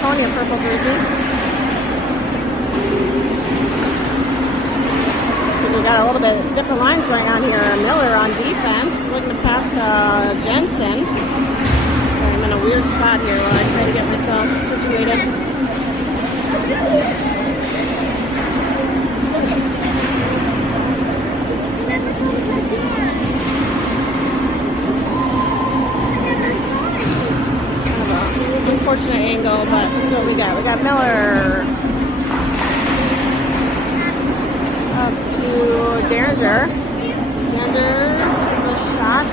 Waconia purple jerseys. So we got a little bit different lines going on here. Miller on defense, looking to pass to Jensen. So I'm in a weird spot here while I try to get myself situated. Unfortunate angle, but that's what we got. We got Miller up to Derringer. Derringer sees a shot,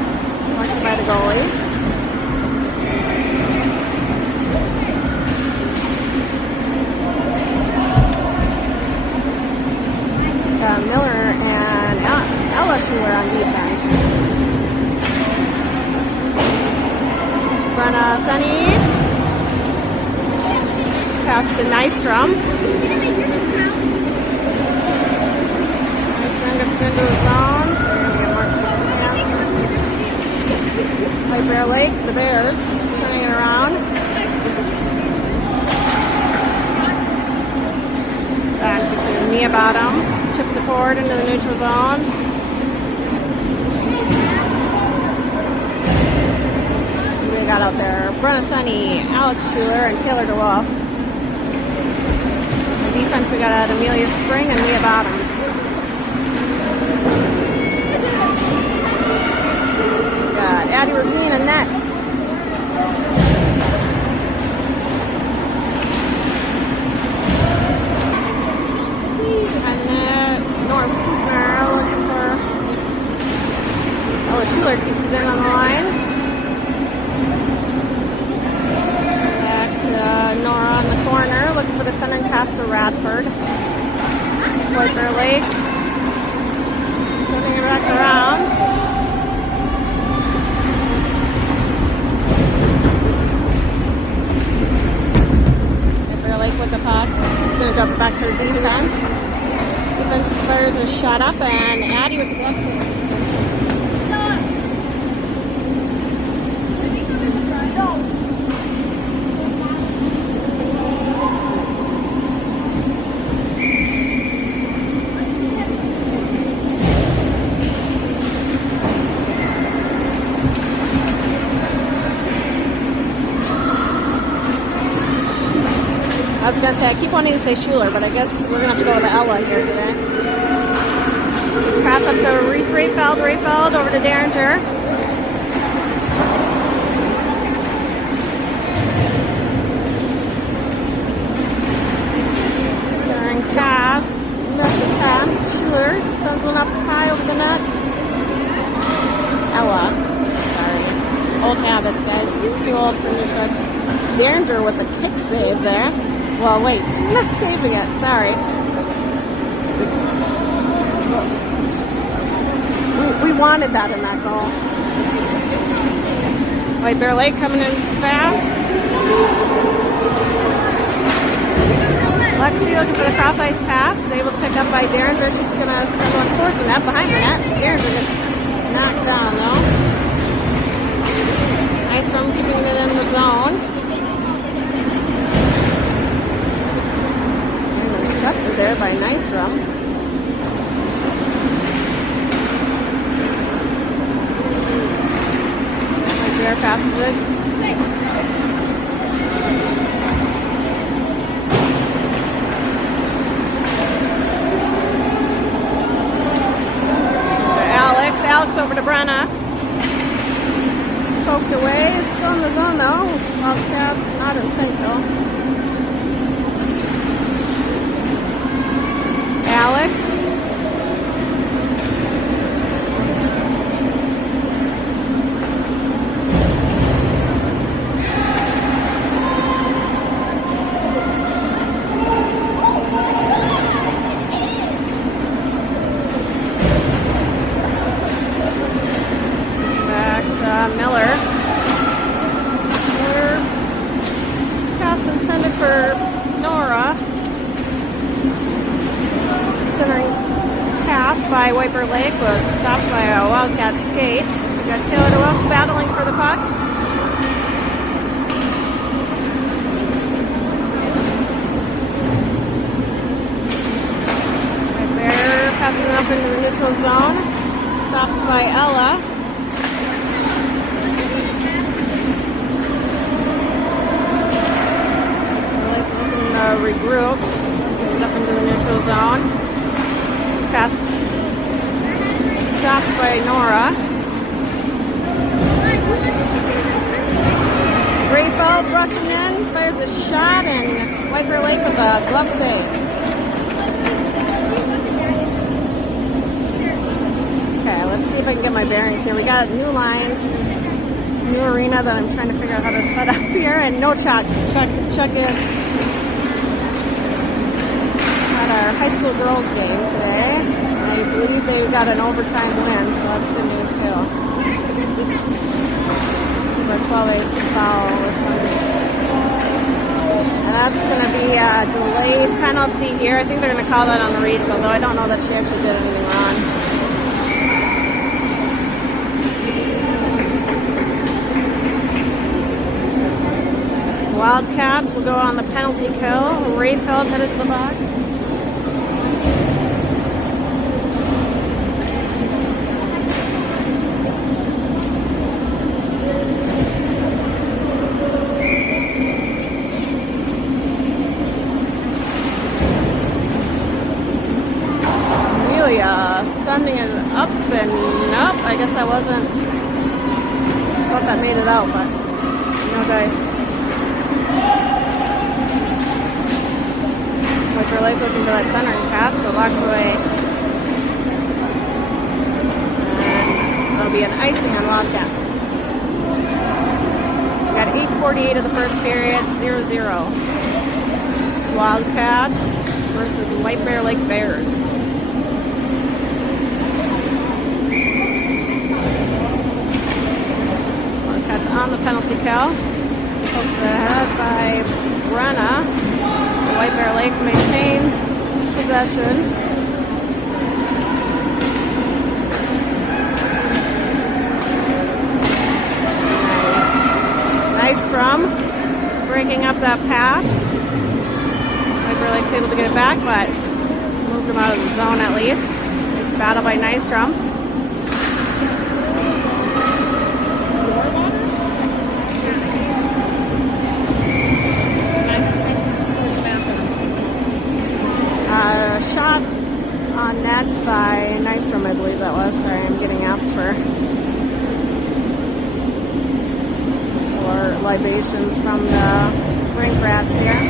marked by the goalie. Got Miller and Ella Schuler on defense. Brenna Sunny. Pass to Nystrom. Nystrom gets into the zone. So we're going to get more White Bear Lake, the Bears, turning it around. Back to Mia Bottoms. Chips it forward into the neutral zone. Who we got out there? Brenna Sunny, Alex Schuler, and Taylor DeWolf. Defense, we got Amelia Spring and Mia Bottoms. We got Addie Rosine and net. And net, Norm Kuchner looking for. Oh, Schuler keeps it in on the line. Nora on the corner, looking for the center and pass to Radford. White Bear Lake, sending it back around. White Bear Lake with the puck. He's going to dump it back to the defense. Defense fires a shot up, and Addie with the glove save. I was going to say, I keep wanting to say Schuler, but I guess we're going to have to go with the Ella here today. Just pass up to Reese Rayfeld. Rayfeld over to Derringer. Centering pass. Missed a 10. Schuler sends one up high over the net. Ella. Sorry. Old habits, guys. Too old for new tricks. Derringer with a kick save there. Well, wait, she's not saving it. Sorry. We wanted that in that goal. White Bear Lake coming in fast. Lexi looking for the cross ice pass. Able to pick up by Derringer. She's going to send one towards the net, behind the net. Derringer gets knocked down, though. Nystrom keeping it in the zone. Intercepted there by Nystrom. Bear passes it. Alex over to Brenna. Poked away. It's still in the zone though. Wildcats not in sync though. Alex. Miller. Pass intended for Nora. Centering pass by White Bear Lake was stopped by a Wildcat skate. We got Taylor DeWolf battling for the puck. regroup. Gets it up into the neutral zone. Pass stopped by Nora. Rayfeld rushing in, fires a shot, and White Bear Lake with a glove save. Okay, let's see if I can get my bearings here. We got new lines, new arena that I'm trying to figure out how to set up here, and no Chuck. Chuck is at our high school girls game today. I believe they got an overtime win, so that's good news too. See if our 12A's can foul with some. And that's going to be a delayed penalty here. I think they're going to call that on the Reese, although I don't know that she actually did anything wrong. Wildcats will go on the penalty kill. Rayfeld headed to the box. Sending it up and up. I guess that wasn't. I thought that made it out, but no dice. White Bear Lake looking for that centering pass, but locked away. And that'll be an icing on Wildcats. We got 8:48 of the first period, 0-0. Wildcats versus White Bear Lake Bears. On the penalty kill. Poked ahead by Brenna. White Bear Lake maintains possession. Nice drum. Breaking up that pass. White Bear Lake's able to get it back, but moved him out of the zone at least. Nice battle by Nice Drum. Shot on net by Nystrom, I believe that was. Sorry, I'm getting asked for libations from the rink rats here.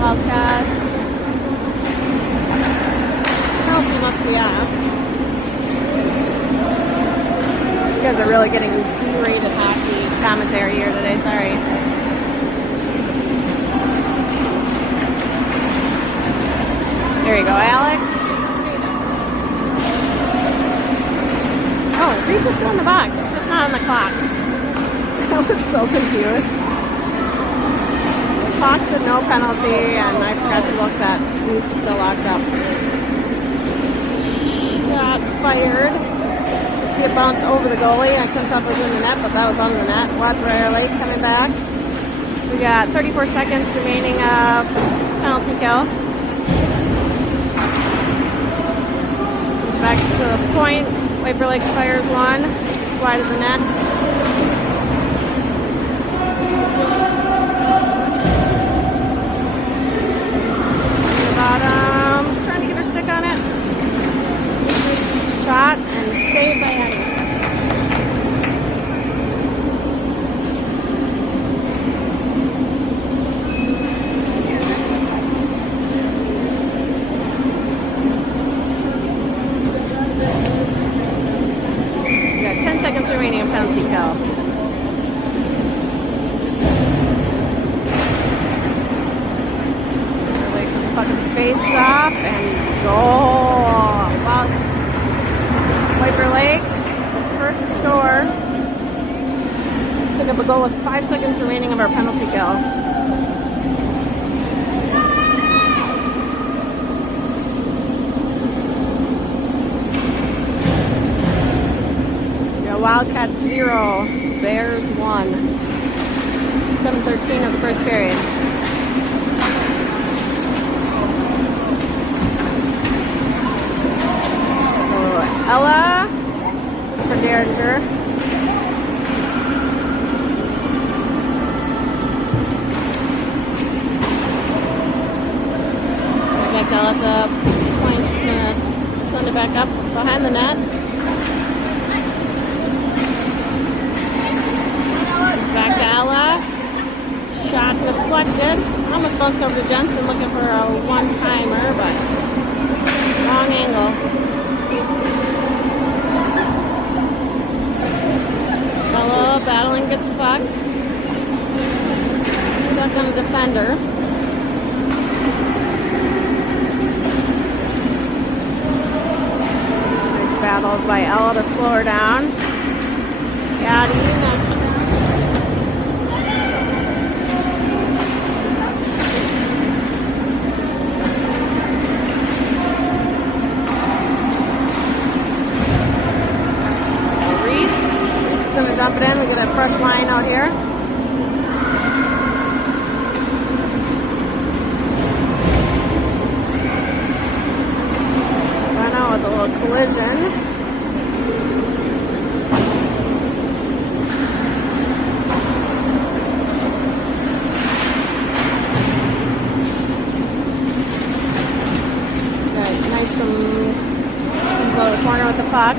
Wildcats. Penalty must be off. You guys are really getting D-rated hockey commentary here today, sorry. There you go, Alex. Oh, Reese is still in the box. It's just not on the clock. I was so confused. The clock said no penalty, and I forgot to look that Reese was still locked up. Shot fired. Let's see it bounce over the goalie. I couldn't tell if it was in the net, but that was on the net. White Bear Lake coming back. We got 34 seconds remaining of penalty kill. Back to the point. White Bear Lake fires one. Just wide of the net. The bottom. Trying to get her stick on it. Shot and saved by Henry. Remaining in penalty kill. Puck face off and goal. Wow. White Bear Lake, the first to score. Pick up a goal with 5 seconds remaining of our penalty kill. Wildcat 0, Bears 1. 7:13 of the first period. Oh, Ella for Derringer. the net. It's back to Ella. Shot deflected. Almost bounced over to Jensen looking for a one-timer, but wrong angle. Ella battling, gets the puck. Stuck on a defender. Nice battle by Ella to slow her down. Addie next. Going to dump it in. We get a fresh line out here. Run out with a little collision. Nice from comes out of the corner with the puck.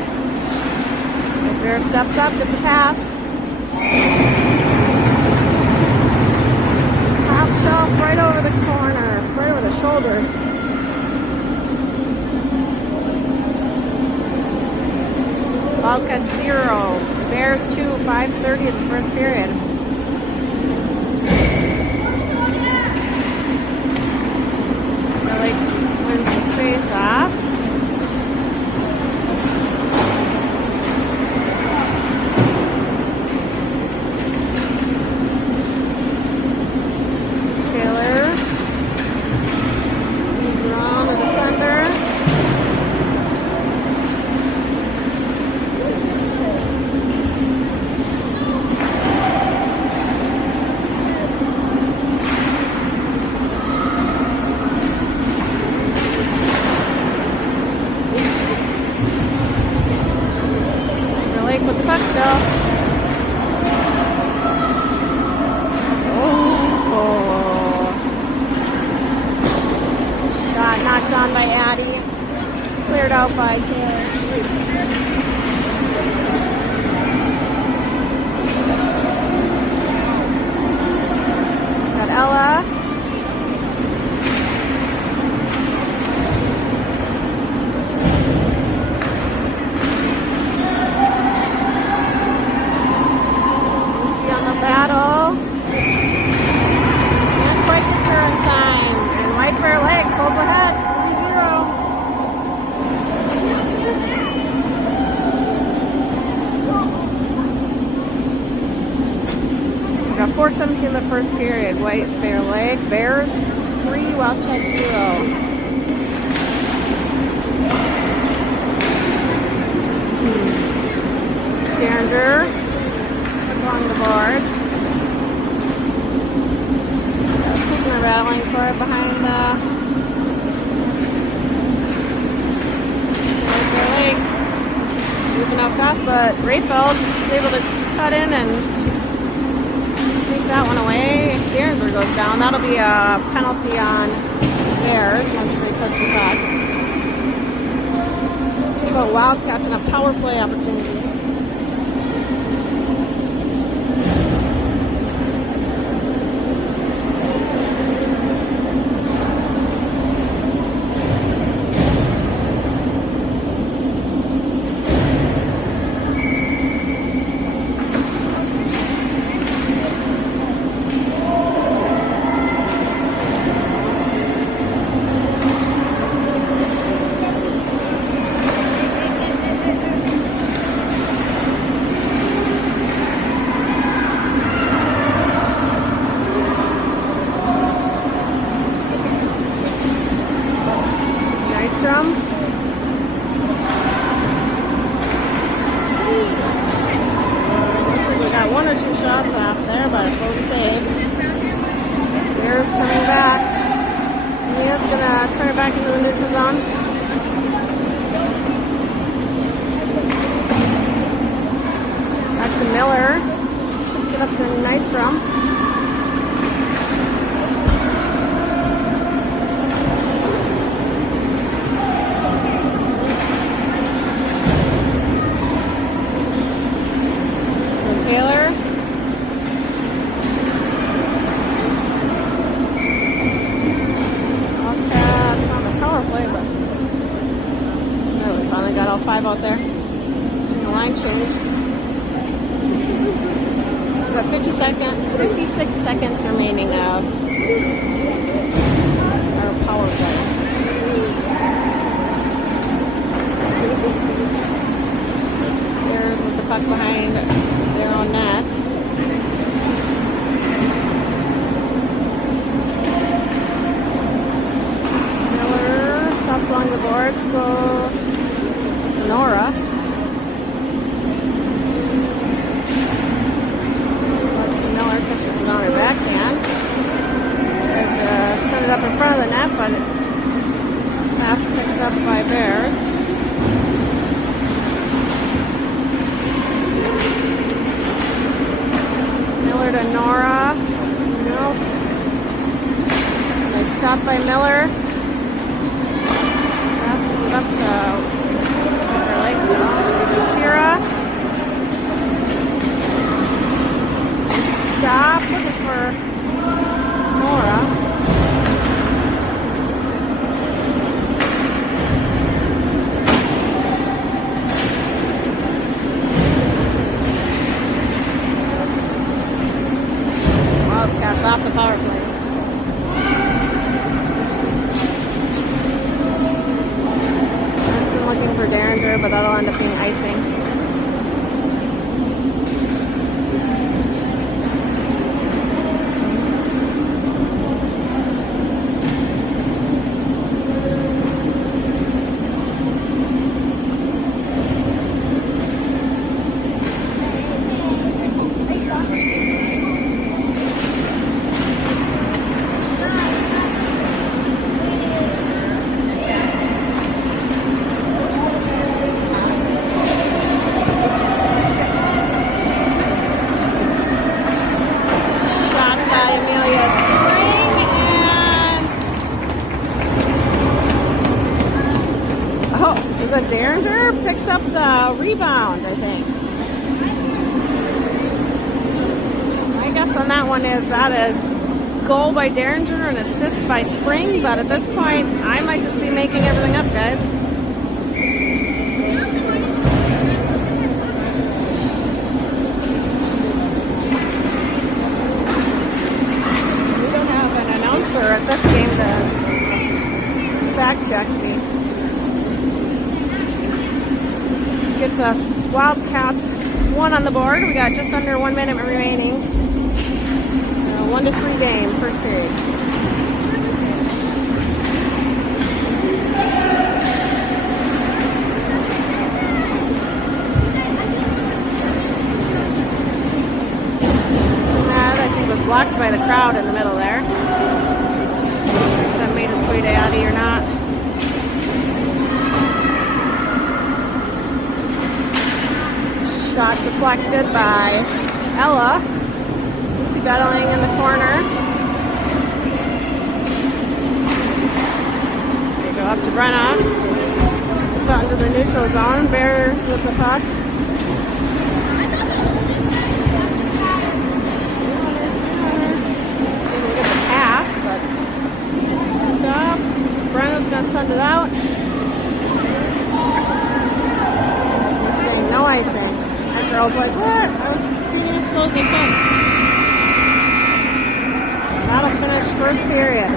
Bear steps up, gets a pass. Top shelf right over the corner, right over the shoulder. Wildcat 0, Bears 2, 5:30 of the first period. Really wins the face off. With the puck still. Oh. Shot knocked on by Addie. Cleared out by Taylor. Got Ella. Battle. Can't quite get her in time. And White Bear Lake pulls ahead 3-0. We got 4:17 in the first period. White Bear Lake. Bears 3, Wildcat 0. Derringer along the boards. They're battling for it behind the lake. Moving out fast, but Rayfeld is able to cut in and sneak that one away. Derringer goes down. That'll be a penalty on Bears once they touch the puck. But Wildcats in a power play opportunity. Got one or two shots off there, but both saved. Bears coming back. Mia's gonna turn it back into the neutral zone. Back to Miller. Tips it up to Nystrom. change. We've got 56 seconds remaining of our power play. Bears with the puck behind their own net. Miller stops along the boards. Go Sonora. Miller catches it on her backhand. Tries to send it up in front of the net, but pass picked up by Bears. Miller to Nora. Nope. Nice stop by Miller. Passes it up to Kira. Stop looking for Nora. Wildcats off the power play. Benson looking for Derringer, but that'll end up being icing. Derringer picks up the rebound, I think. My guess on that one is goal by Derringer and assist by Spring, but at this point, I might just be making everything up, guys. We don't have an announcer at this game to fact check me. Gets us Wildcats 1 on the board. We got just under 1 minute remaining. 1-3 game, first period. That I think was blocked by the crowd in the middle there. If that made its way to Addie or not. Shot deflected by Ella. Lucy battling in the corner. They go up to Brenna. It's out into the neutral zone. Bears with the puck. Didn't get the pass, but stopped. Brenna's going to send it out. They're saying no icing. That girl's like, what? I was being as slow as I could. That'll finish first period.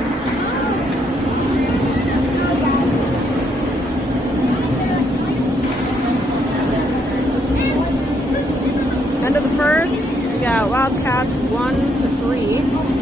End of the first, we got Wildcats 1-3.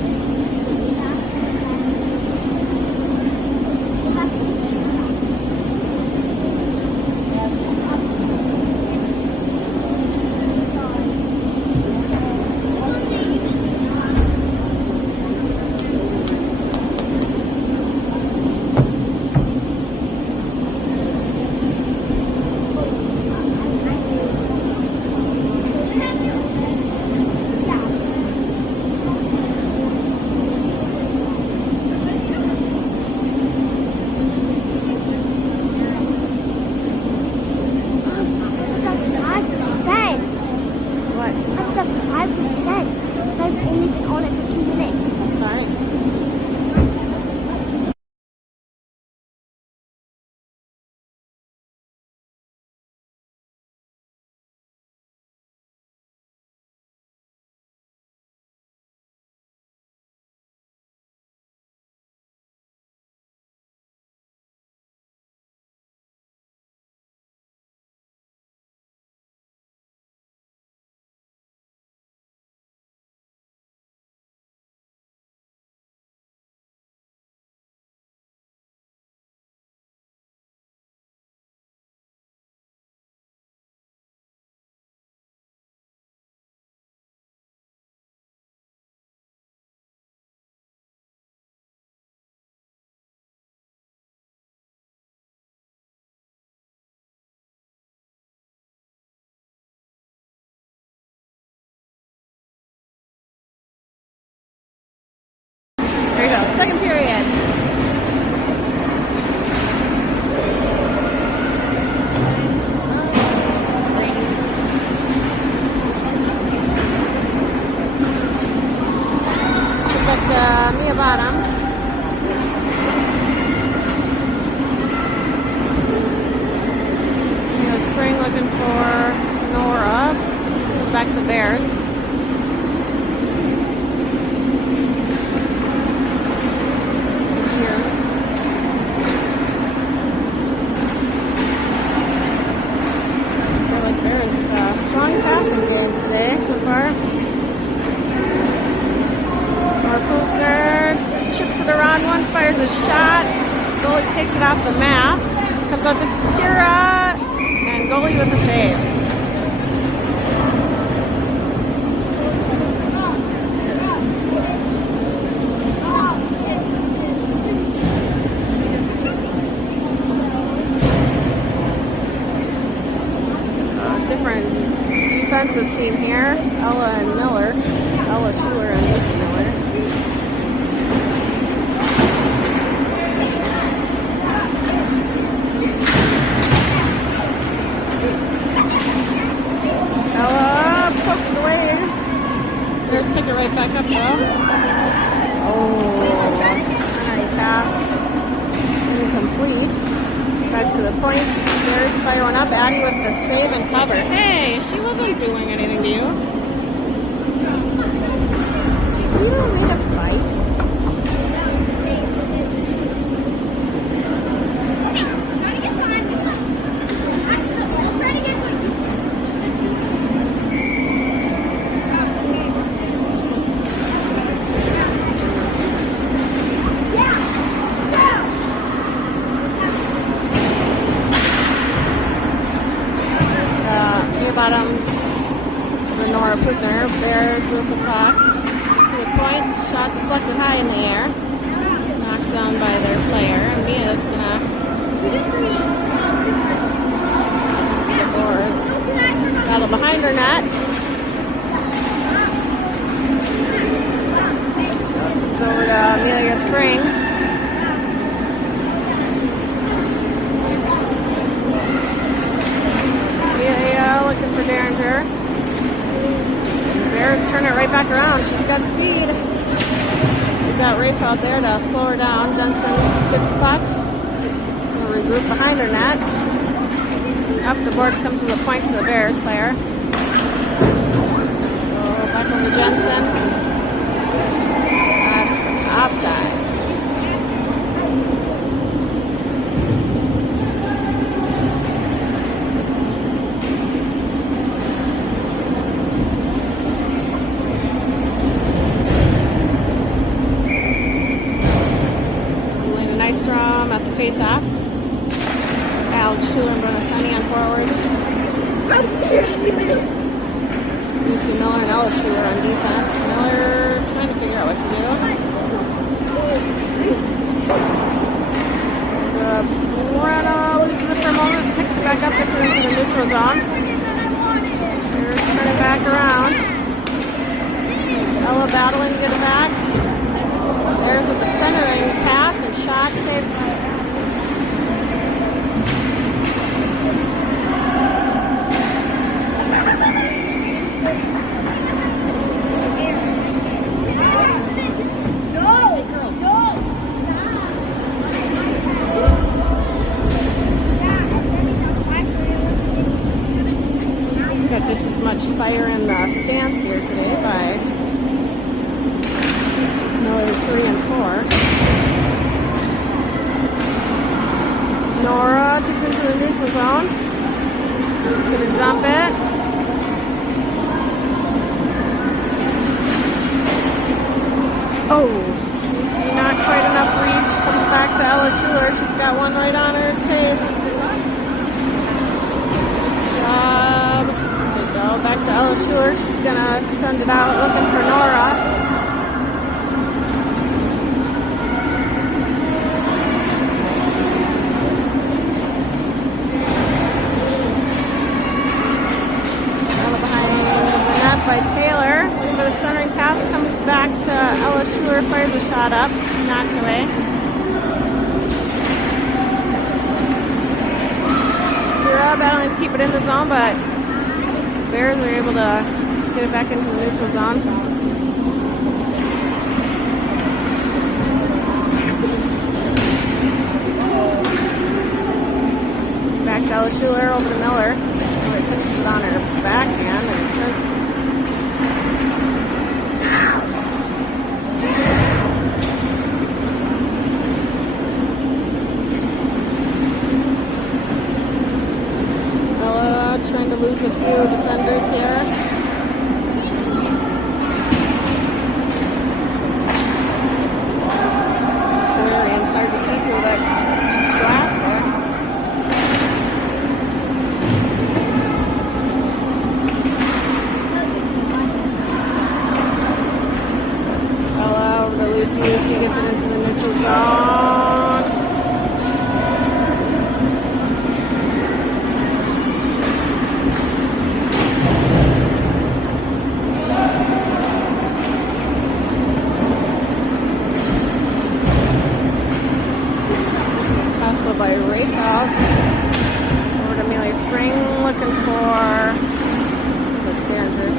Mia Bottoms. Spring looking for Nora. Goes back to Bears. Cheers. I feel like Bears with a strong passing game today so far. More Poker. Chips it around one, fires a shot. Goalie takes it off the mask. Comes out to Kira. And goalie with a save. Different defensive team here. Ella and Miller. Ella Schuler and Lucy Miller. There's pick it right back up though. Oh, sorry, pass. Incomplete. Back to the point. There's fire one up. Addie with the save and cover. Hey, she wasn't doing anything to you. You don't need a fight. Bottoms, Lenora Putner, Bears with the puck to the point, shot deflected high in the air, knocked down by their player, and Mia's gonna to the boards, battle behind her net, it's over to Amelia Spring. Looking for Derringer. The Bears turn it right back around. She's got speed. We've got Rafe out there to slow her down. Jensen gets the puck. She's going to regroup behind her net. Up the boards comes to the point to the Bears player. So back over to Jensen. That's offsides. At the face-off. Alex Schuler and Brenna Sunny on forwards. Lucy Miller and Ella Schuler on defense. Miller trying to figure out what to do. Brenna loses it for a moment, picks it back up, gets it into the neutral zone. There's turning back around. Ella battling to get it back. There's with the centering pass and shot saved. Got just as much fire in the stance here today by Miller 3 and 4. Nora takes into the neutral zone. She's going to dump it. Oh, not quite enough reach. Comes back to Ella Schuler. She's got one right on her face. Nice job. There we go. Back to Ella Schuler. She's going to send it out looking for Nora. By Taylor, looking for the centering pass, comes back to Ella Schuler, fires a shot up, knocked away. Kira battling to keep it in the zone, but Bears were able to get it back into the neutral zone. Back to Ella Schuler over to Miller. Miller pushes it on her backhand and just Ella trying to lose a few defenders here. It's hard to see through that glass there. Over to Lucy. Lucy gets it into the neutral zone. This hustle by Rayfeld. Over to Amelia Spring looking for what's Dancer.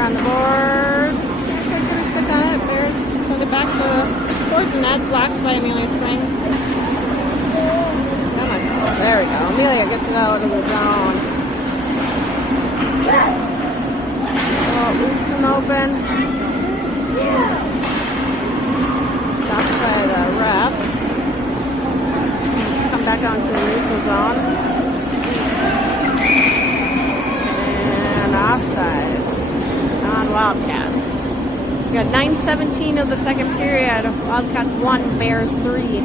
On the boards. They're going to stick on it. Bears send it back towards the net. Blocked by Amelia Spring. There we go. Amelia gets it out of the zone. Oh, loose and open. Stopped by the ref. Come back onto the neutral zone. And offsides on Wildcats. We got 9:17 of the second period. Wildcats 1, Bears 3.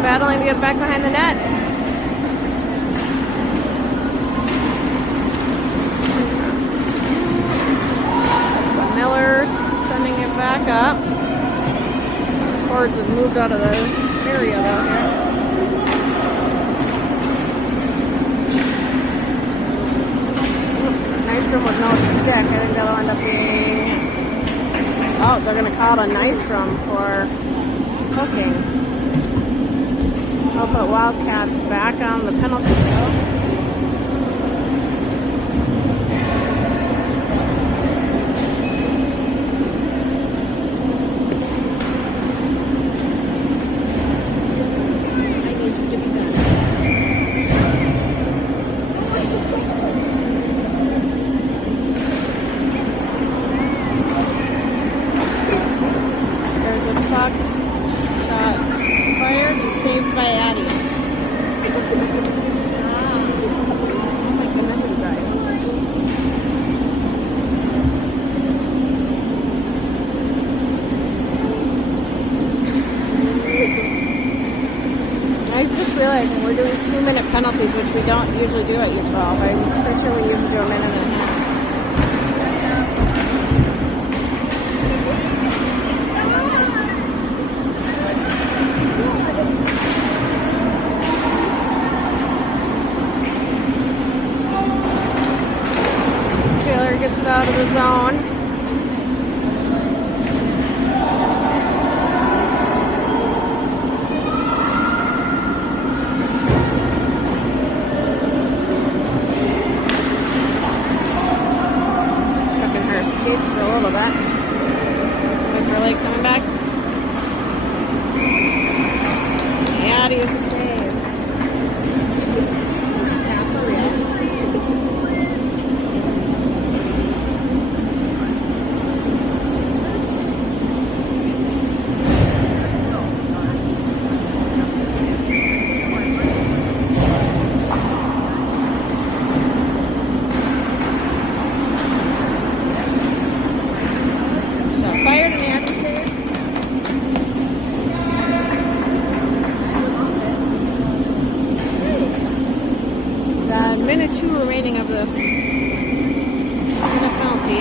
Battling to get back behind the net. Miller sending it back up. The forwards have moved out of the area though here. Nice drum with no stick. I think that'll end up being... Oh, they're going to call it a nice drum for hooking. I'll put Wildcats back on the penalty kill. I need you to be done. There's a puck. Shot fired and saved by Addie. Oh my goodness, you guys. I'm just realizing we're doing 2-minute penalties, which we don't usually do at U12. I'm pretty sure we usually do a minute and a half. Gets it out of the zone. Stuck in her skates for a little bit. Like really coming back. Addie with the save. Yeah, for real. Fired and Addie saved. Minute 2 remaining of this 2-minute penalty.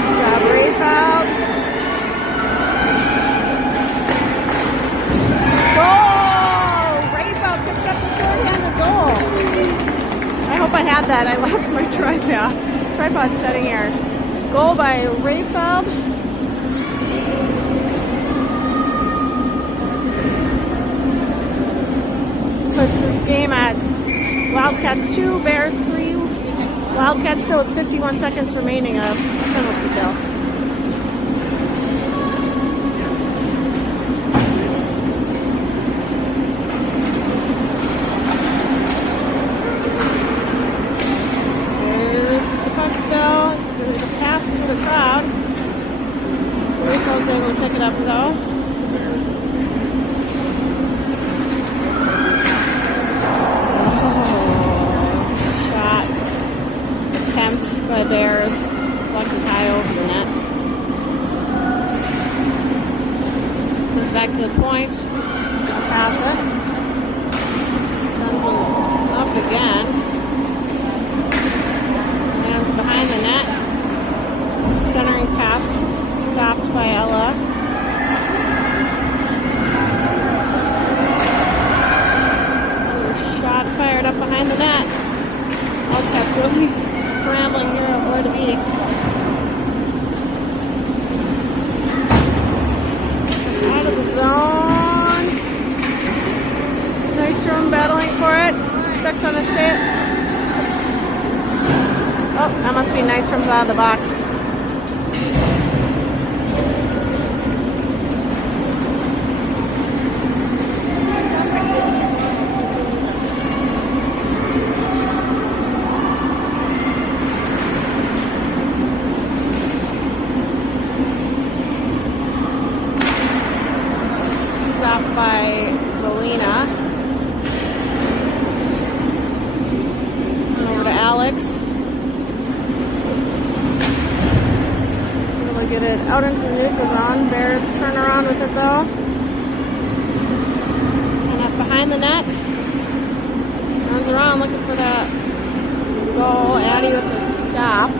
Strawberry foul. had that. I lost my tripod setting here. Goal by Rayfeld. Puts this game at Wildcats 2, Bears 3. Wildcats still with 51 seconds remaining of penalty kill. There's the puck still. The pass through the crowd. Rayfeld's able to pick it up though. By Bears, deflected high over the net. Comes back to the point. It's going to pass it. Sends one up again. Lands behind the net. Centering pass stopped by Ella. Shot fired up behind the net. Wildcats really scrambling here of where to be. Out of the zone. Nystrom battling for it. Stuck on a stick. Oh, that must be Nystrom's out of the box. By Zelina. Over to Alex. Able to get it out into the neutral zone. Bears turn around with it though. Spin up behind the net. Turns around looking for that goal. Addie with the stop.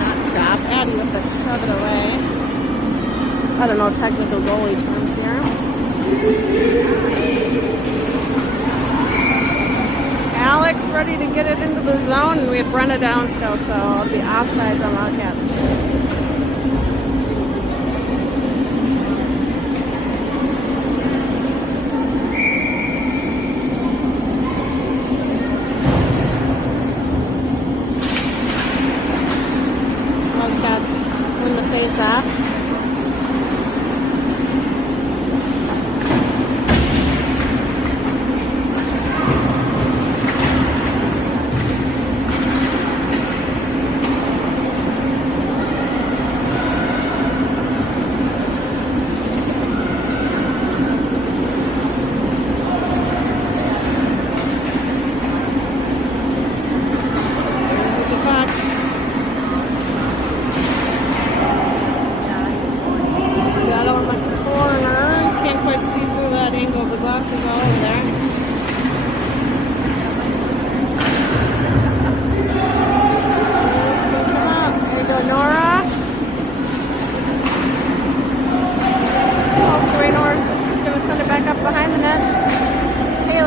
Not stop. Addie with the shove it away. I don't know technical goalie terms here. Alex ready to get it into the zone, and we have Brenna down still, so it'll be offsides on Wildcats. Wildcats win the face-off.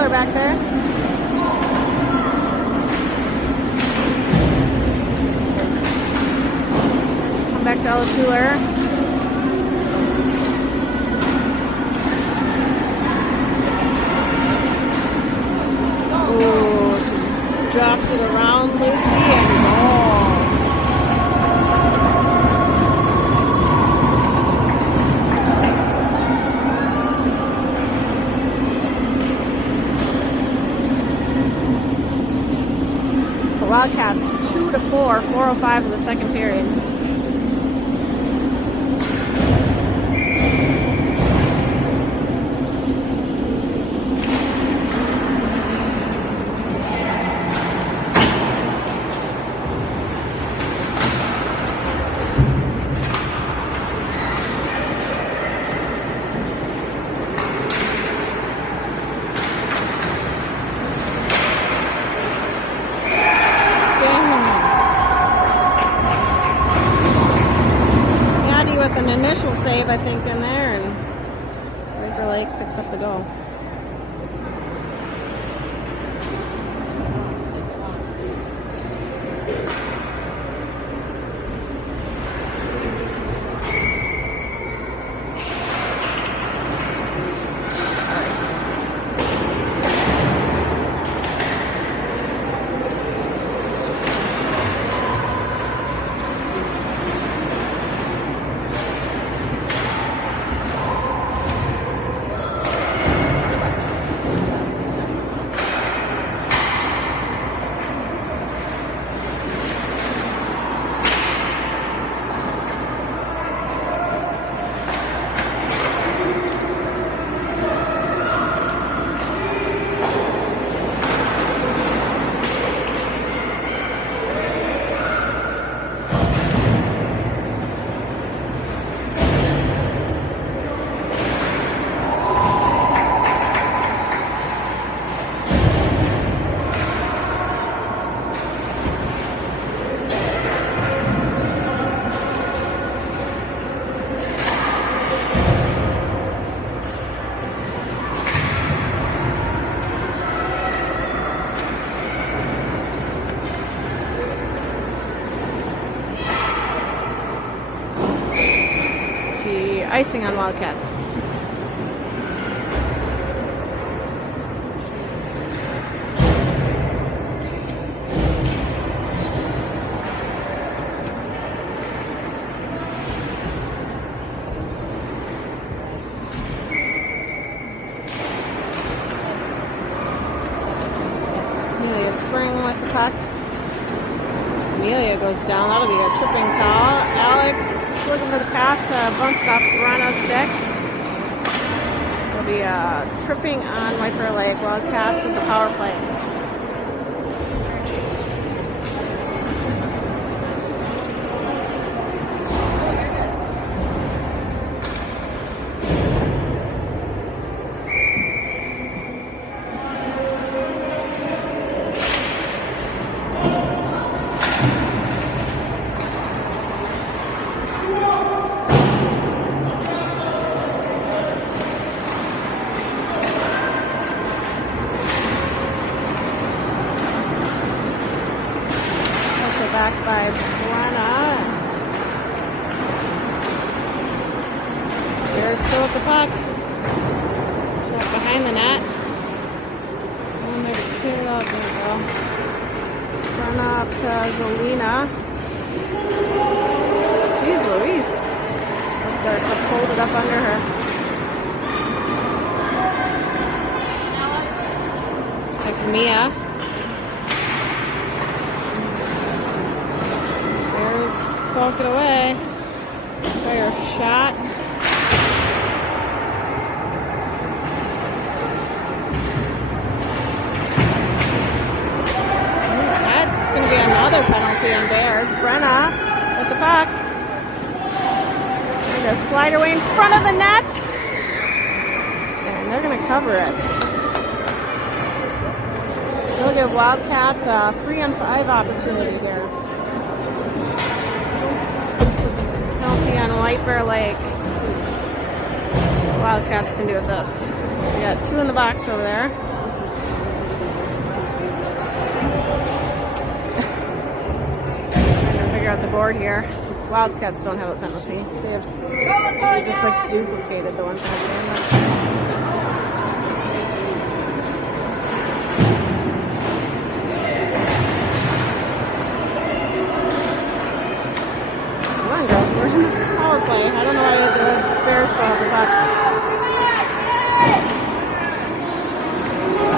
Back there. Come back to Ella Schuler. Ooh, she drops it around Lucy and goal. Wildcats 2-4, 4:05 of the second period. An initial save, I think, in there, and Raker Lake picks up the goal. icing on Wildcats. Amelia Spring with the puck. Amelia goes down. That'll be a tripping call. Alex looking for the pass, bumps off Brenna's stick. There'll be a tripping on Viper Lake. Wildcats with the power play. Back by Brenna. Bears still with the puck. Back behind the net. And they're going to clear it out. There we go. Brenna up to Zelina. Jeez Louise. That's got herself folded up under her. Back to Mia. Poke it away. Fire shot. That's going to be another penalty on Bears. Brenna with the puck. They're going to slide away in front of the net. And they're going to cover it. They'll give Wildcats a 3-on-5 opportunity here. On White Bear Lake. So Wildcats can do with this. We got 2 in the box over there. Trying to figure out the board here. Wildcats don't have a penalty. They just like duplicated the one penalty. We're in the power play. I don't know why the Bears still have the puck.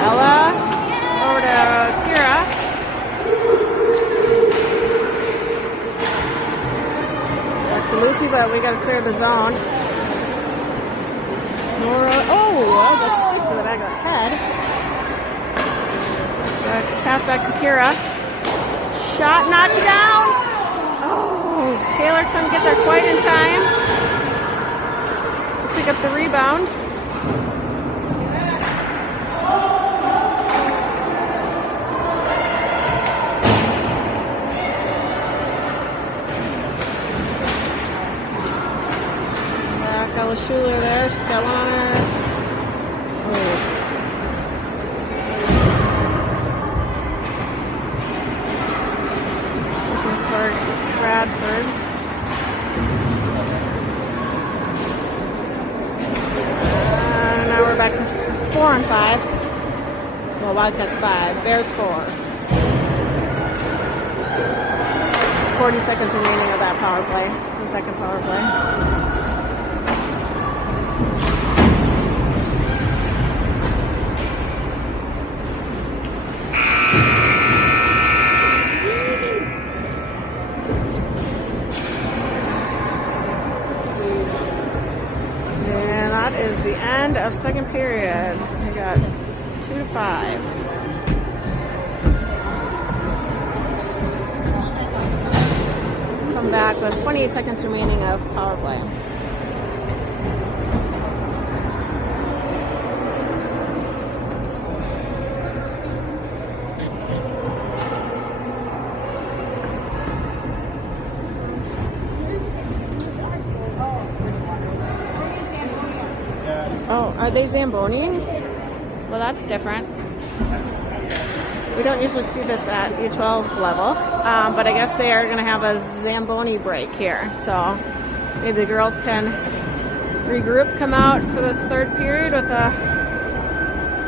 Ella over to Kira. Back to Lucy, but we got to clear the zone. Nora. Oh, that was a stick to the back of the head. Pass back to Kira. Shot knocked down. Taylor couldn't get there quite in time to pick up the rebound. Ella Schuler there. She's got one on her. Looking for Bradford. Now we're back to 4-on-5. Well, Wildcats 5. Bears 4. 40 seconds remaining of that power play. The second power play. Is the end of second period. We got 2-5. Come back with 28 seconds remaining of power play. Oh, are they Zamboning? Well, that's different. We don't usually see this at U12 level, but I guess they are going to have a Zamboni break here. So maybe the girls can regroup, come out for this third period with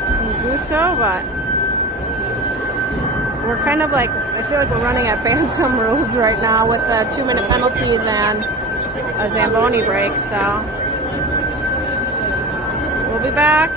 some gusto, but we're kind of like, I feel like we're running at Bantam rules right now with the 2-minute penalties and a Zamboni break, so we'll be back.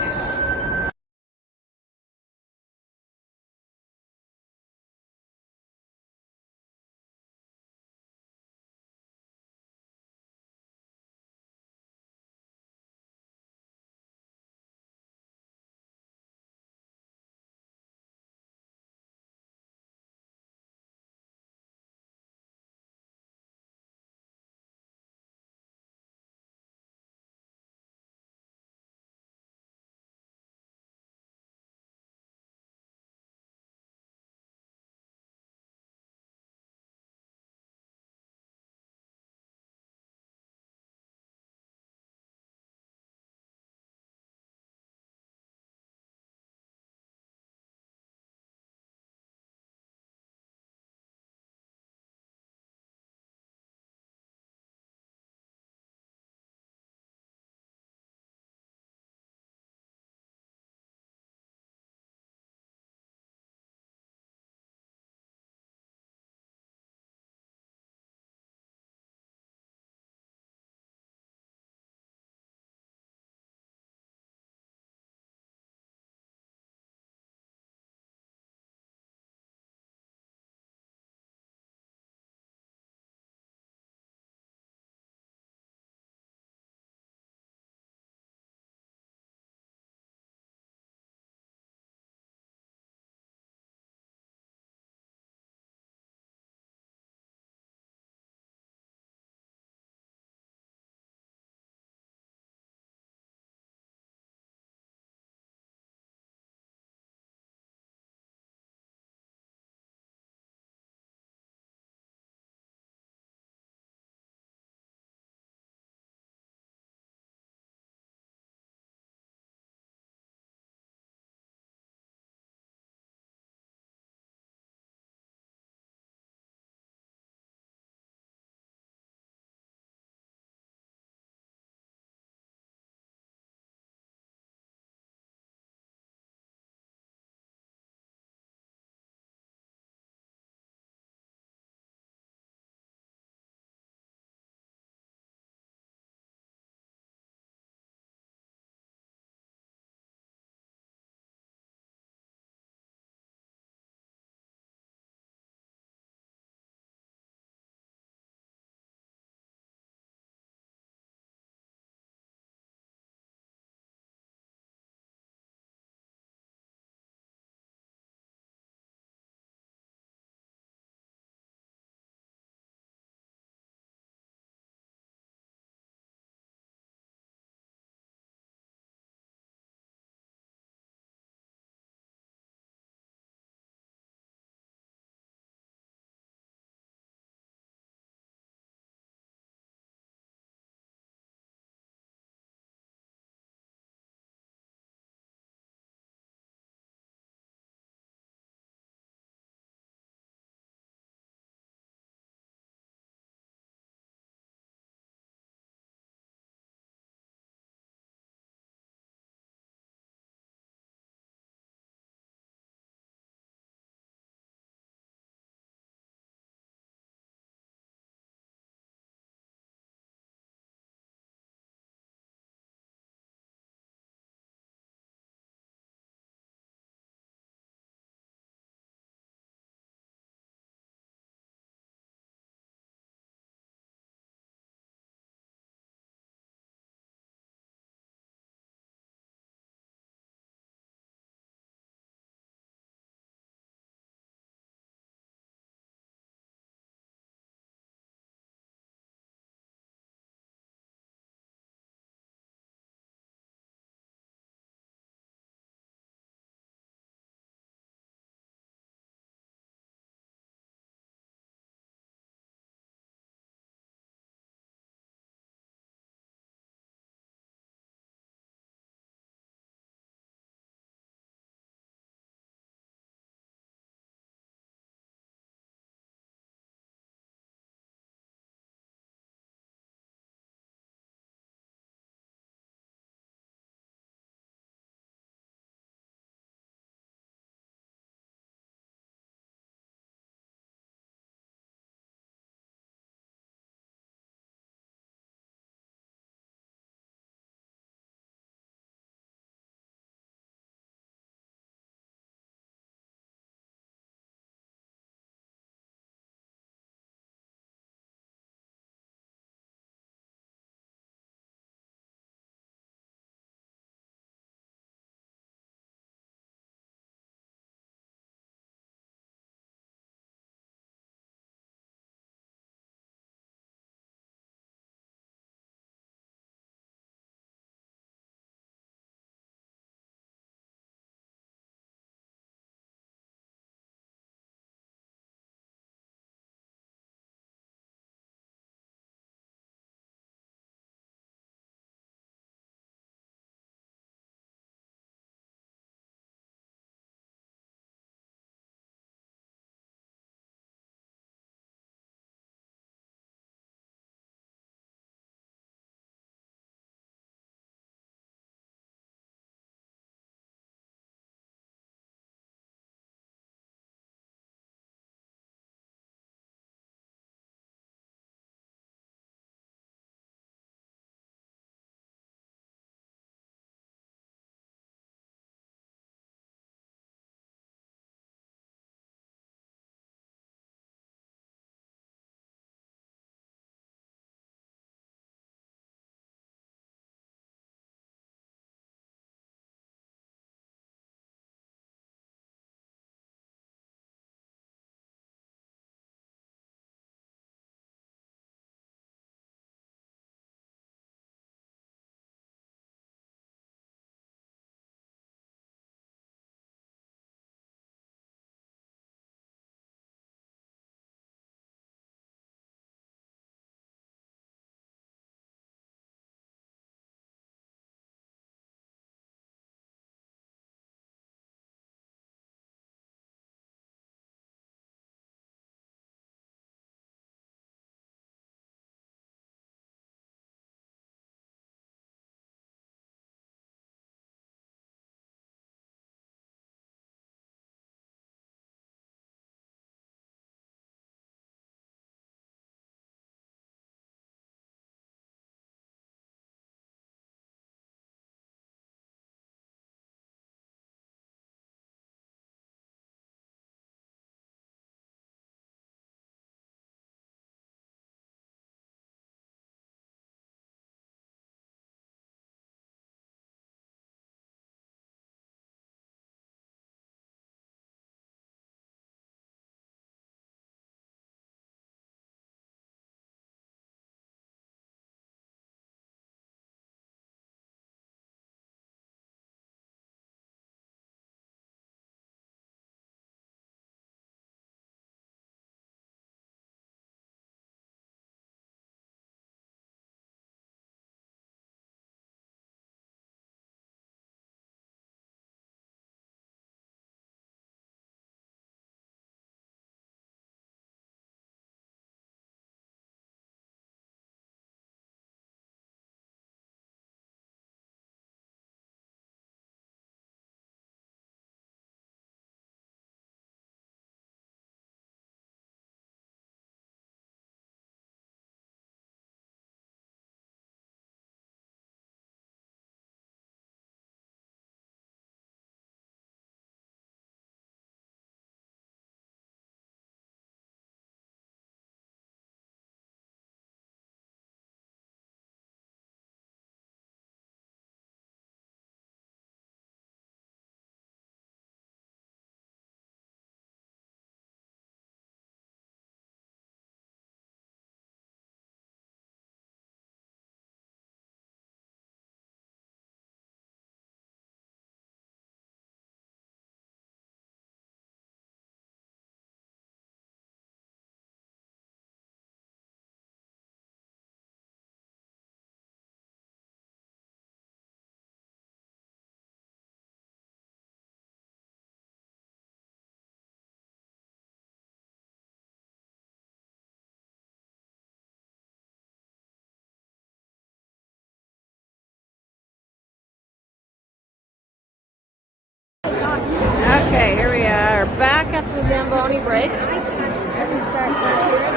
Okay, here we are back after the Zamboni break. We start back here.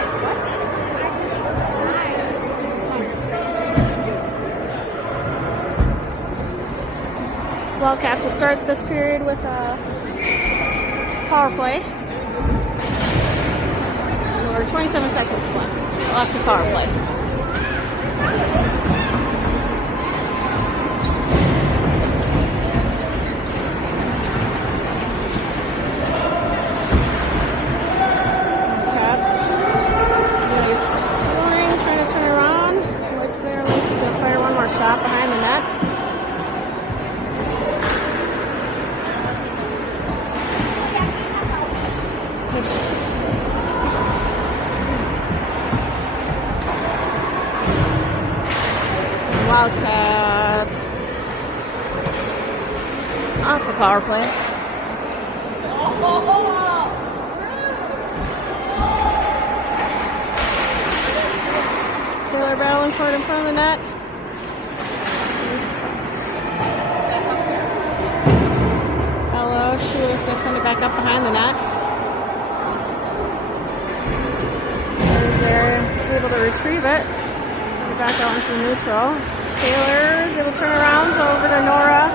Wildcats will start this period with a power play. We're 27 seconds left of power play. Shot behind the net. Wildcats off the power play. Taylor battling for it in front of the net. Schuler's going to send it back up behind the net. There's there, able to retrieve it. Send it back out into the neutral. Taylor's able to turn around over to Nora.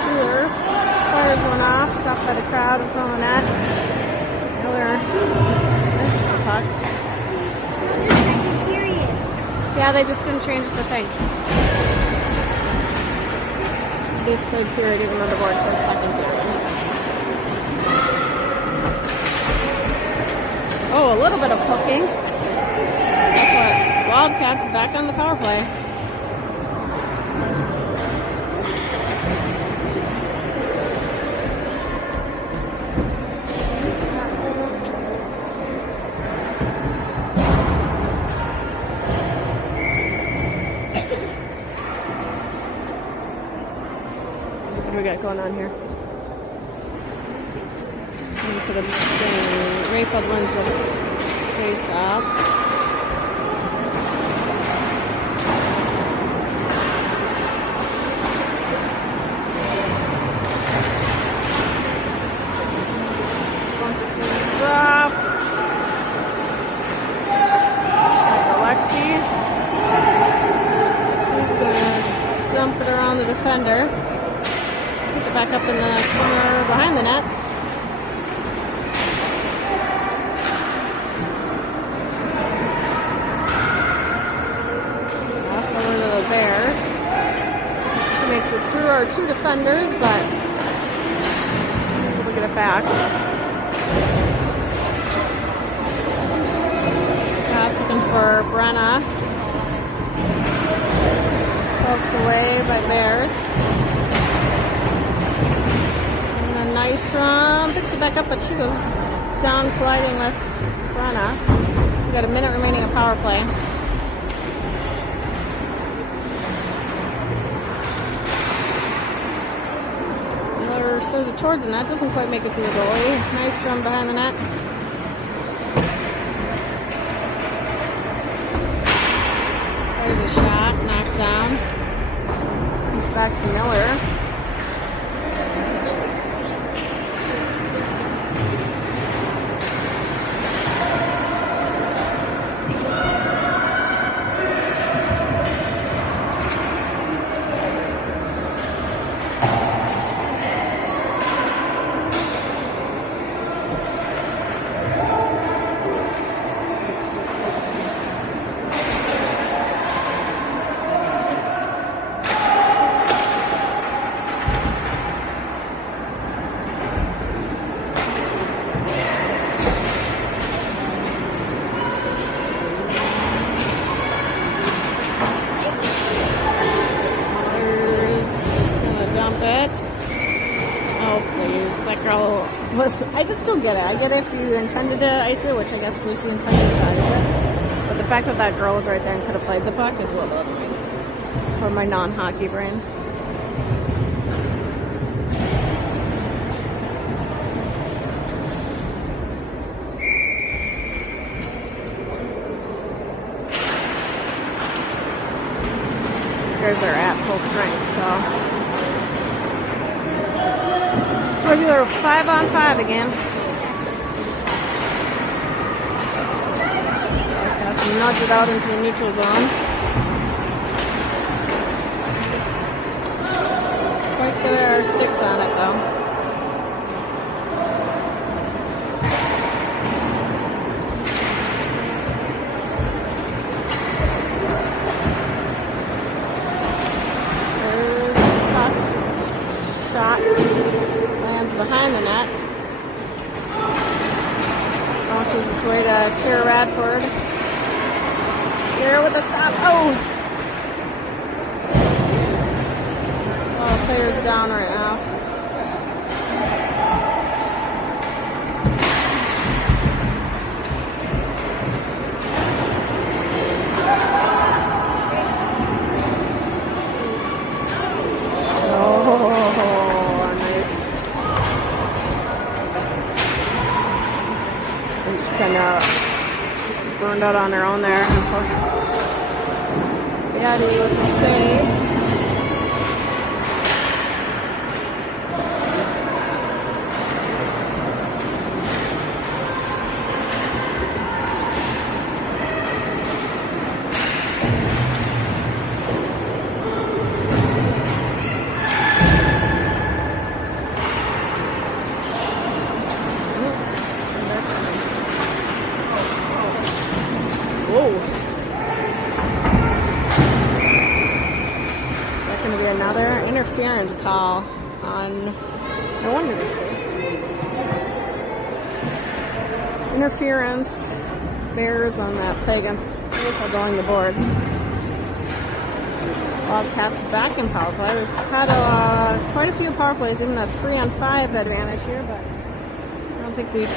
Schuler fires one off, stopped by the crowd in front of the net. Taylor misses the puck. Yeah, they just didn't change the thing. This third period, even though the board says second period. Oh, a little bit of hooking. Guess what? Wildcats back on the power play. What do we got going on here? And for the game, Rayfield wins the face off. Bounces off. That's Alexi. Alexi's gonna dump it around the defender. Put it back up in the corner behind the net. Also over to the Bears. She makes it through our two defenders, but we'll get it back. Pass looking for Brenna. Poked away by Bears. Nice run, picks it back up, but she goes down colliding with Brenna. We got a minute remaining of power play. Miller sends it towards the net, doesn't quite make it to the goalie. Nice run behind the net. There's a shot, knocked down. It's back to Miller. I just don't get it. I get it if you intended to ice it, which I guess Lucy intended to ice it. But the fact that that girl was right there and could have played the puck is a little annoying for my non-hockey brain. Bears are at full strength, so regular 5-on-5 again. Let's nudge it out into the neutral zone. Quite good at our sticks on it though. Shot lands behind the net. Bounces its way to Kira Radford. Kira with the stop. Oh! Player's down right now. Kind of burned out on their own there. Yadi with the save. Another interference call on, no wonder, interference, Bears on that play against Waco going the boards. Wildcats back in power play. We've had quite a few power plays, even a 3-on-5 advantage here, but I don't think we've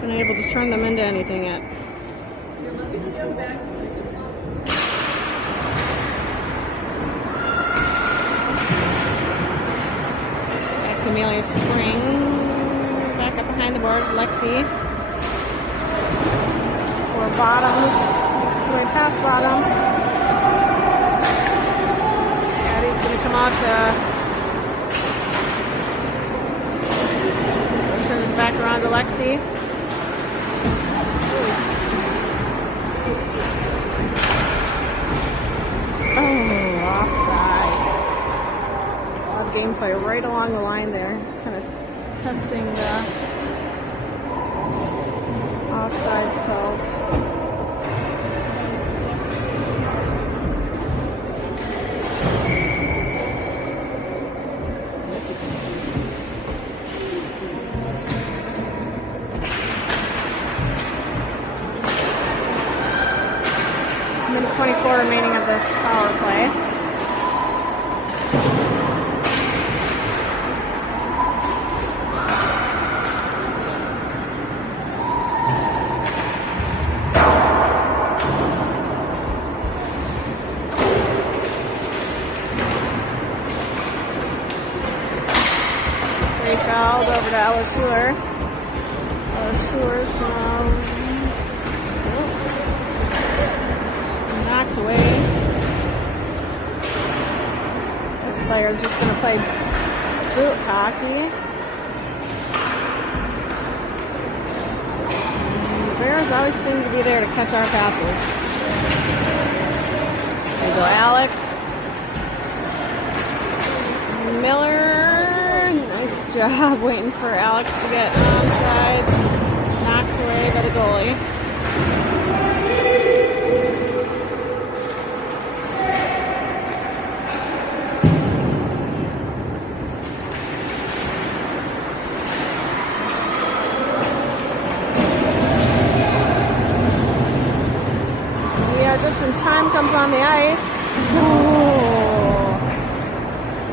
been able to turn them into anything yet. Amelia Spring back up behind the board. Lexi for Bottoms. Makes its way past Bottoms. Addie's going to come out to turn it back around to Lexi. Oh, offside. Gameplay right along the line there, kind of testing the offsides calls. Minute 24 remaining of this power play. Fouled over to Ella Schuler. Ella Schuler's knocked away. This player is just going to play boot hockey. And the Bears always seem to be there to catch our passes. There you go, Alex. Miller. Nice job waiting for Alex to get onside. Knocked away by the goalie. Yeah, just in time comes on the ice.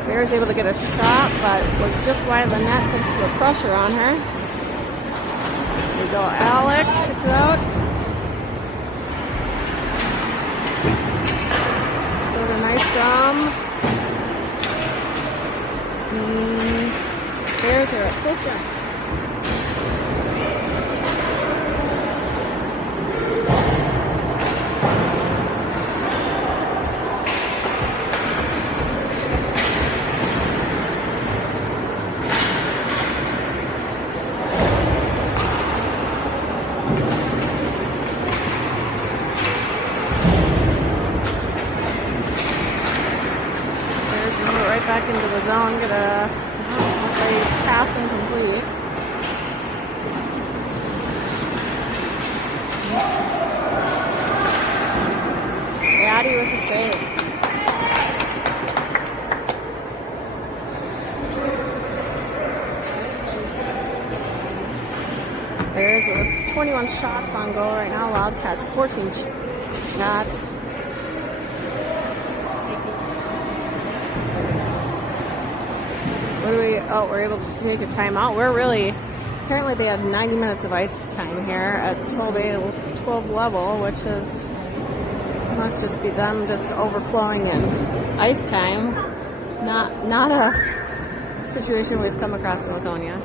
Bears able to get a shot, but was just wide of the net thanks to the pressure on her. Here we go, Alex gets it out. Sort of nice scrum. Bears are at full strength. zone, get a pass incomplete. Addy with the save. Bears with 21 shots on goal right now. Wildcats 14 shots. What do we? Oh, we're able to take a timeout. We're really. Apparently, they had 90 minutes of ice time here at 12 level, which is must just be them just overflowing in ice time. Not a situation we've come across in Waconia.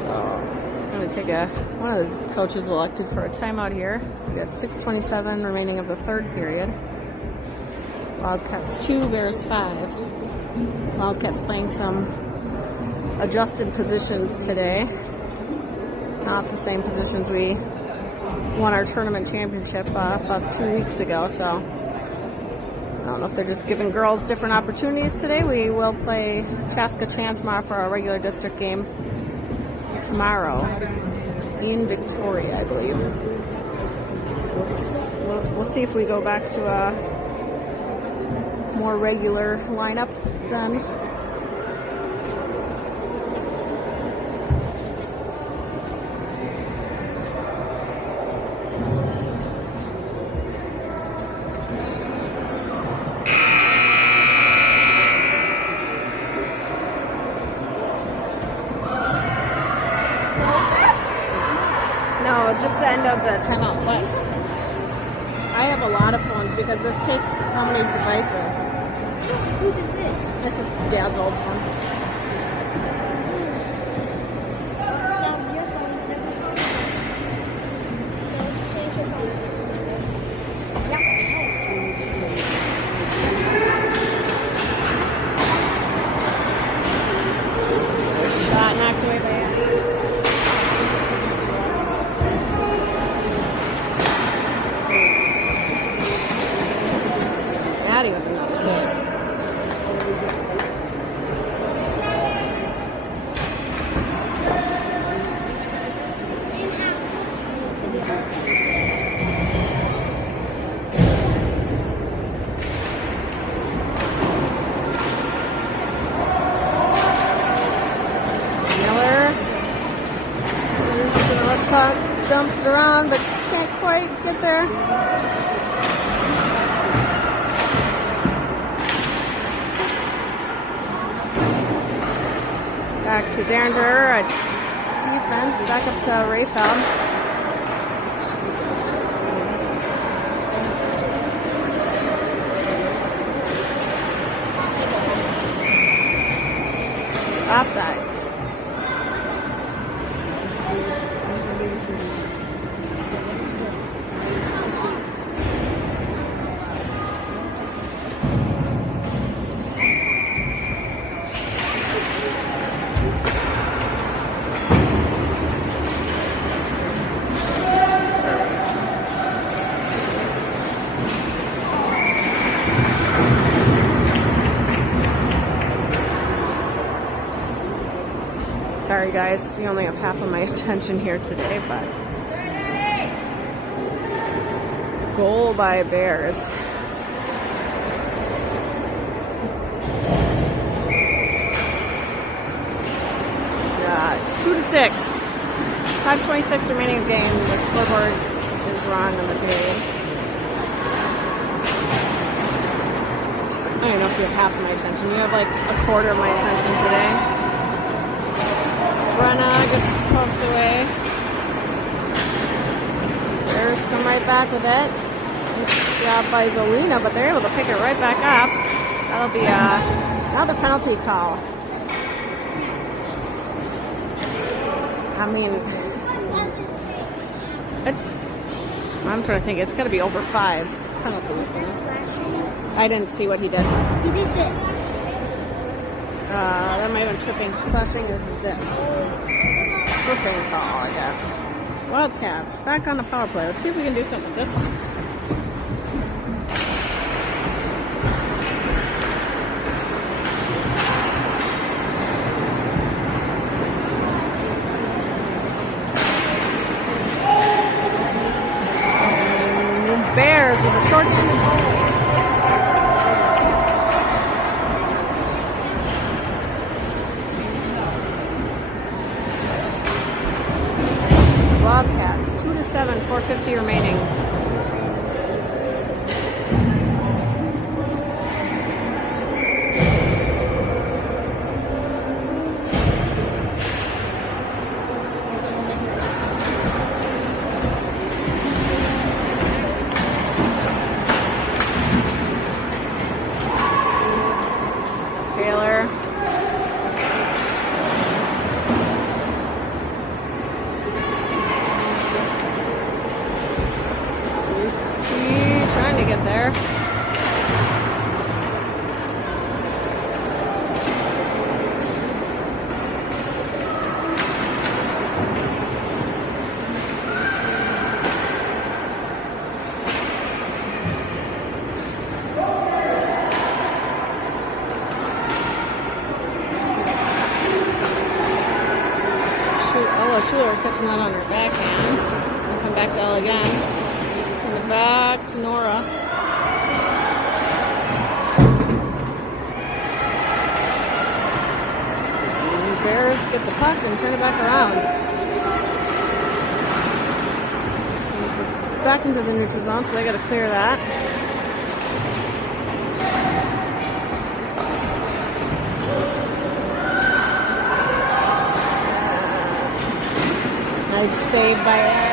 So I'm going to take one of the coaches elected for a timeout here. We got 6:27 remaining of the third period. Wildcats 2, Bears 5. Wildcats playing some adjusted positions today. Not the same positions we won our tournament championship off of 2 weeks ago, so I don't know if they're just giving girls different opportunities today. We will play Chaska-Transmar for our regular district game tomorrow in Victoria, I believe. So we'll see if we go back to a more regular lineup then. No, just the end of the timeout. But I have a lot of phones because this takes how many devices? Whose is this? This is Dad's old phone. Shot knocked away by Addy. Addy with another save. Jumps it around, but can't quite get there. Back to Derringer at defense. Back up to Rayfeld. Offsides. Sorry guys, you only have half of my attention here today, but goal by Bears. Yeah, 2-6. 5:26 remaining of game. The scoreboard is wrong on the period. I don't know if you have half of my attention. You have like a quarter of my attention today. Brenna gets poked away. Bears come right back with it. Nice job by Zolina, but they're able to pick it right back up. That'll be another penalty call. I mean, I'm trying to think. It's got to be over 5 penalties. I didn't see what he did. He did this. That might have been tripping. Slashing is this. Tripping call, I guess. Wildcats back on the power play. Let's see if we can do something with this one. Bears with a short sweet goal. Wildcats, 2-7, 4:50 remaining. Taylor. Trying to get there. Schuler catching that on her backhand. And come back to Elle again. Send it back to Nora. And the Bears get the puck and turn it back around. He's back into the neutral zone, so they got to clear that. Nice save by Addie.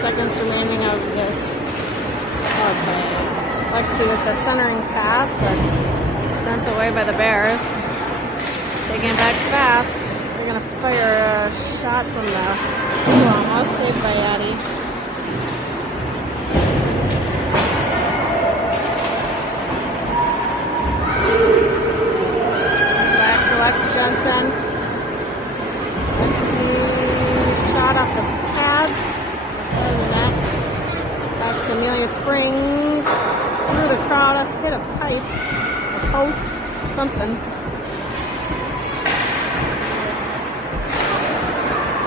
Seconds remaining of this. Okay. Lexi with the centering pass, but sent away by the Bears. Taking it back fast. They're going to fire a shot from the almost saved by Addie. Jensen. Lexi shot off the pads. Back to Amelia Spring. Through the crowd. Hit a pipe. A post. Something.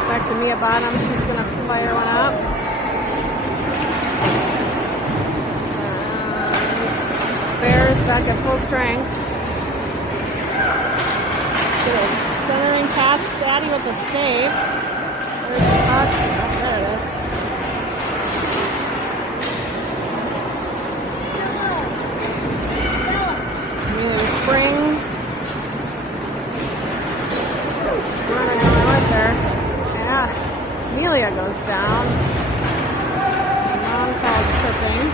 Back to Mia Bottom. She's going to fire one up. Bears back at full strength. Centering pass, Sadie with a save. Where's the puck? Oh, there it is. Amelia Spring. Running on right there. Yeah. Amelia goes down. Non-called tripping.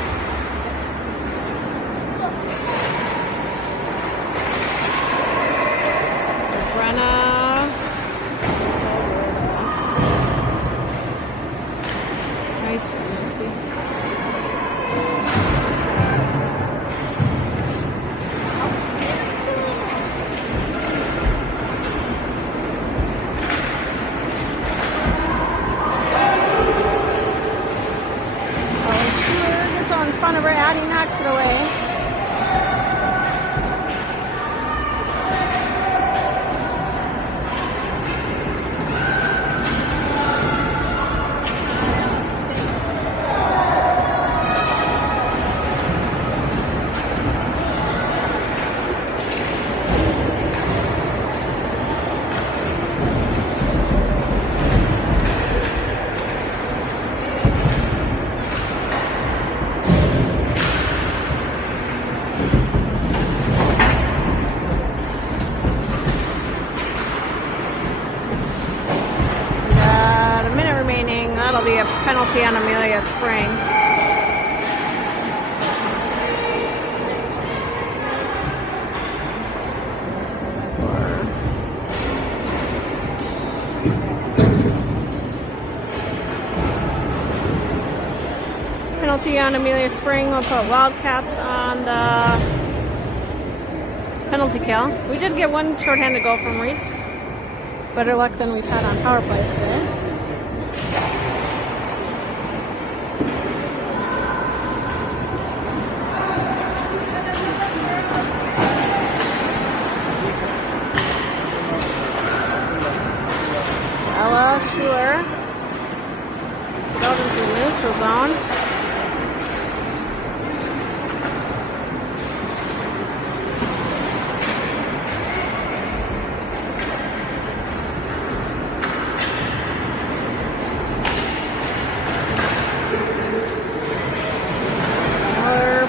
Be a penalty on Amelia Spring. Penalty on Amelia Spring. We'll put Wildcats on the penalty kill. We did get one shorthanded goal from Reese. Better luck than we've had on power plays today. Ella Schuler. Gets it out into the neutral zone.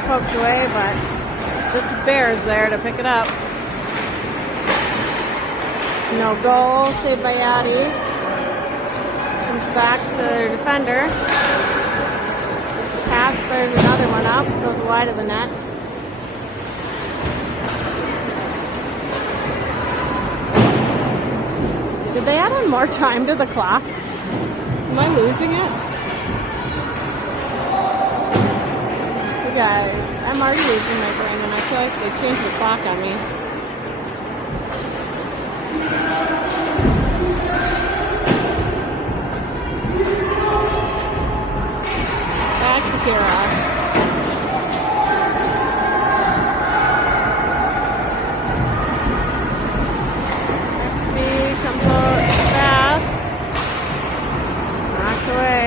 Pokes away, but this bear's there to pick it up. No goal, saved by Yadi. Comes back to their defender. Pass, fires another one up, goes wide of the net. Did they add on more time to the clock? Am I losing it? Guys, I'm already losing my brain and I feel like they changed the clock on me. Back to Kira. See, comes out fast. Knocked away.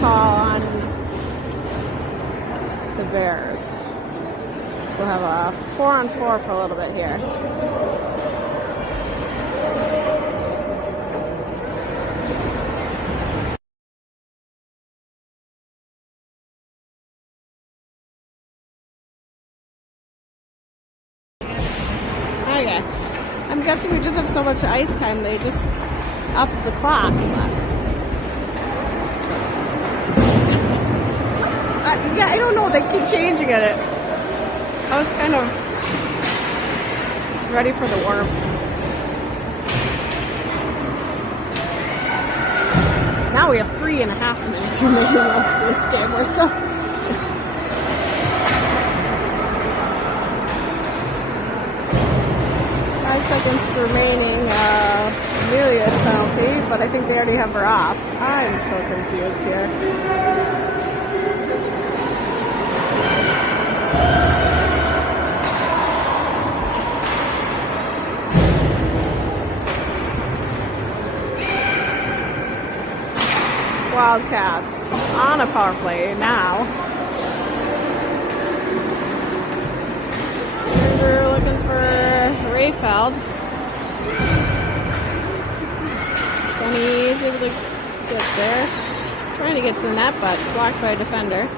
Call on the Bears. So we'll have a 4-on-4 for a little bit here. Okay. I'm guessing we just have so much ice time they just up the clock. Yeah, I don't know. They keep changing it. I was kind of ready for the warmth. Now we have 3.5 minutes remaining of this game. We're still 5 seconds remaining. Amelia's penalty, but I think they already have her off. I'm so confused here. Wildcats on a power play now. We're looking for Rayfeld. Sunny's able to get there. Trying to get to the net, but blocked by a defender.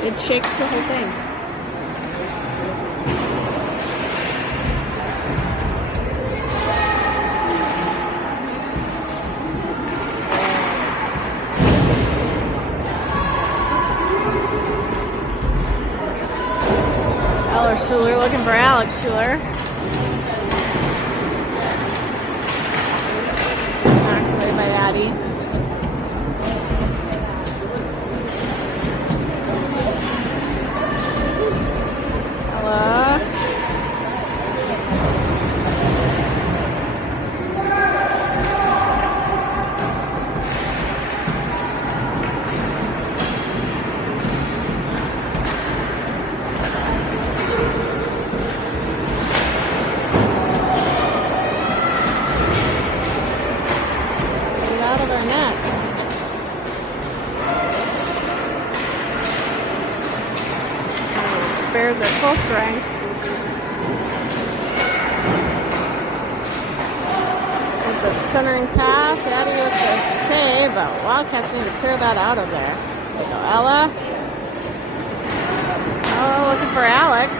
It shakes the whole thing. Eller Schuler looking for Alex Schuler. Knocked away by Addie. Bears at full strength. With the centering pass, Addie with the save, but Wildcats need to clear that out of there. There we go, Ella. Ella looking for Alex.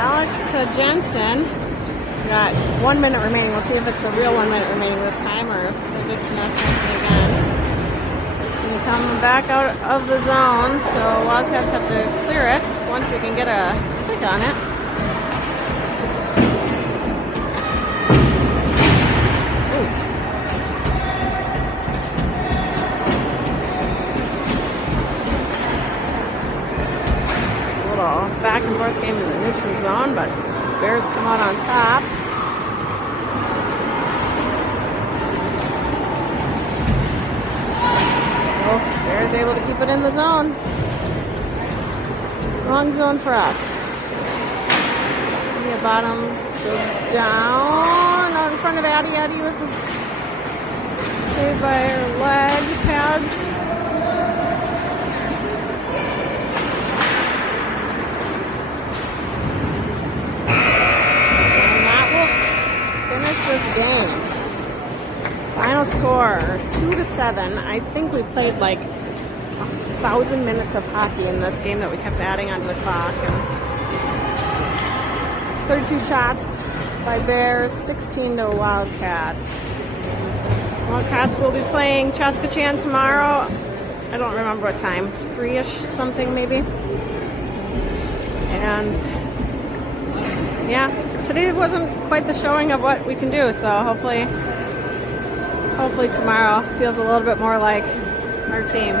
Alex to Jensen. We got 1 minute remaining. We'll see if it's a real 1 minute remaining this time or if they're just messing with it again. It's going And come back out of the zone, so Wildcats have to clear it once we can get a stick on it. Oof. A little back and forth game in the neutral zone, but Bears come out on top. Bears able to keep it in the zone. Wrong zone for us. Mia Bottoms goes down out in front of Addie. Addie with the save by her leg pads. And that will finish this game. Final score 2-7. I think we played like 1,000 minutes of hockey in this game that we kept adding onto the clock. And 32 shots by Bears, 16 to Wildcats. Wildcats will be playing Chaskachan tomorrow. I don't remember what time, 3-ish something maybe. And yeah, today wasn't quite the showing of what we can do, so hopefully tomorrow feels a little bit more like our team.